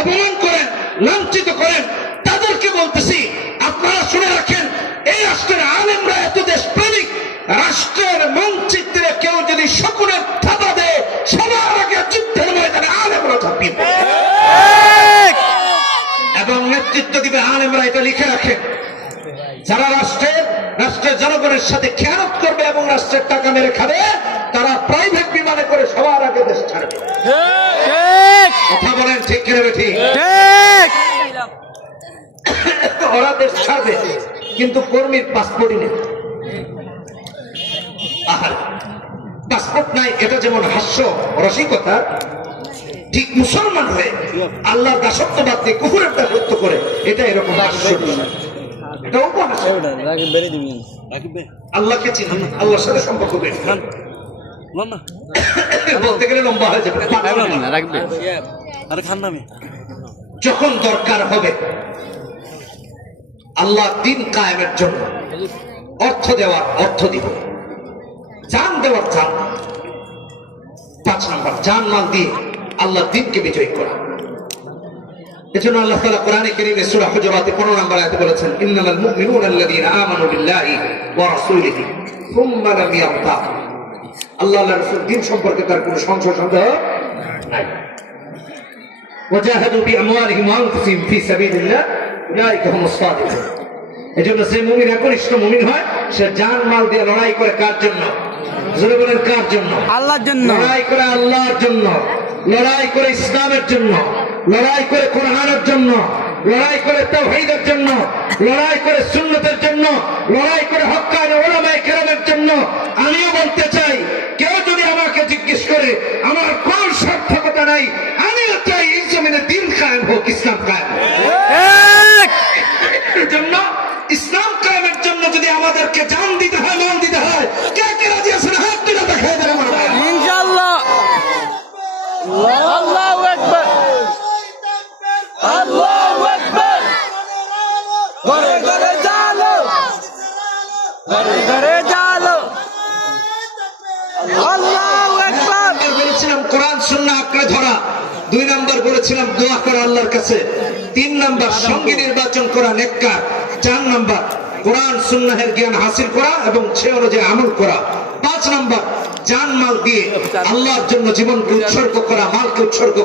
অপমান করেন, লাঞ্ছিত করেন, তাদেরকে বলতেছি আপনারা শুনে রাখেন, এই রাষ্ট্রের আলেমরা এত দেশপ্রেমিক, রাষ্ট্রের মানচিত্রে কেউ যদি শকুনের থাবা দেয়, সবার আগে যুদ্ধের ময়দানে আলেমরা ঝাঁপিয়ে পড়বে এবং নেতৃত্ব দিবে আলেমরা। এটা লিখে রাখেন, যারা রাষ্ট্রের জনগণের সাথে খেয়ানত করবে এবং রাষ্ট্রের টাকা মেরে খাবে, তারা প্রাইভেট বিমানে করে সবার আগে দেশ ছাড়বে। কথা বলেন ঠিক কিনা বেঠিক? ওরা দেশ ছাড়বে কিন্তু কর্মীর পাসপোর্টই নেই। পাসপোর্ট নাই, এটা যেমন হাস্য রসিকতা, ঠিক মুসলমান হয়ে আল্লাহর দাসত্ববাদ দিয়ে কুফরের দাসত্ব করে, এটা এরকম হাস্য। এটা উপহাস। আল্লাহকে চিনি, আল্লাহর সাথে সম্পর্ক বেশি বলতে গেলে লম্বা হয়ে যাবে। যখন দরকার হবে আল্লাহ দিন কায়েমের জন্য অর্থ দেওয়ার অর্থ দিব, জান দেওয়ার জান। 5 নম্বর, জান মাল দিয়ে আল্লাহ দিনকে বিজয়ী করা। এজন্য আল্লাহ তাআলা কোরআনে কারীমে সূরা হুজুরাতে 15 নম্বর আয়াতে বলেছেন, ইন্নামাল মুমিনুনা আল্লাযীনা আমানু বিল্লাহি ওয়া রাসূলিহি সুম্মা লাম ইয়ারতাবু। আল্লাহ আল্লাহর রাসূল দিন সম্পর্কে তার কোনো সংশয় সন্দেহ নাই। ওয়াজাহাদু বিআমওয়ালিহিম ওয়া আনফুসিহিম ফি সাবিলিল্লাহ উলাইকা হুমুস সাদিকুন। এজন্য যে মুমিন একনিষ্ঠ মুমিন হয়, সে জান মাল দিয়ে লড়াই করে কার জন্য? জোরে বলেন কার জন্য? আল্লাহর জন্য। লড়াই করে আল্লাহর জন্য, লড়াই করে ইসলামের জন্য, লড়াই করে কোরআনের জন্য, লড়াই করে তাওহীদের জন্য, লড়াই করে সুন্নতের জন্য, লড়াই করে হক্কানি উলামায়ে কেরামের জন্য। আমিও বলতে চাই, কেউ যদি আমাকে জিজ্ঞেস করে, আমার কোন সার্থকতা নাই, আমিও চাই এই জমিনে দিন কায়েম হোক, ইসলাম কায়েম হোক। এর জন্য ইসলাম কায়েমের জন্য যদি আমাদেরকে জান দিতে হয়, মান দিতে হয়, কে কে রাজি আছেন হাত তুলে দেখায় দেন আমার ভাই। ইনশাআল্লাহ। আল্লাহু আকবার, আল্লাহু আকবার। ঘরে ঘরে জালো, ঘরে ঘরে জালো। আল্লাহু আকবার। বলেছিলাম কোরআন সুন্নাহ আঁকড়ে ধরা। 2 নম্বর বলেছিলাম দোয়া করা আল্লাহর কাছে। 3 নম্বর সঙ্গী নির্বাচন করা, নেককার। 4 নম্বর কোরআন সুন্নাহের জ্ঞান হাসিল করা এবং সে অনুযায়ী আমল করা। 5 নম্বর জান মাল দিয়ে আল্লাহর জন্য জীবনকে উৎসর্গ করা, মালকে উৎসর্গ করা।